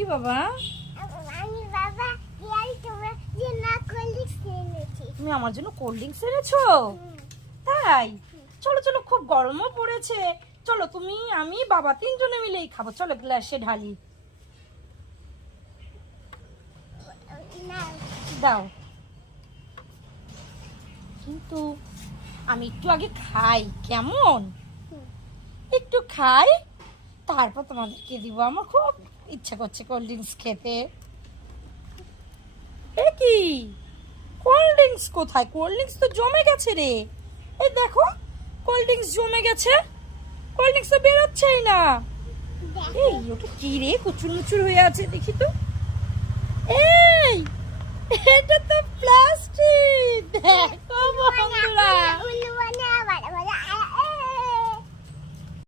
কি বাবা? আমি বাবা ইয়াই তোমার জন্য কোল্ড ড্রিঙ্কস এনেছি। তুমি আমার জন্য কোল্ড ড্রিঙ্কস এনেছো? তাই? চলো চলো, খুব গরমও পড়েছে। চলো তুমি আমি বাবা তিনজনে মিলেই খাবো। চলো গ্লাসে ঢালি। না দাও। কিন্তু আমি একটু আগে খাই, কেমন? একটু খাই, তারপর তোমাদেরকে দিব। আমার খুব ইচ্ছা করছে কোল্ড ড্রিঙ্কস খেতে। এ কি, কোল্ড ড্রিঙ্কস কোথায়? কোল্ড ড্রিঙ্কস তো জমে গেছে রে। এই দেখো, কোল্ড ড্রিঙ্কস জমে গেছে। কোল্ড ড্রিঙ্কস তো বেরোচ্ছেই না। এই ওটা কি রে, কুচুর মুচুর হয়ে আছে, দেখি তো। এই এটা তো প্লাস্টিক। দেখো বন্ধুরা, উল্লু বানা বড় বড়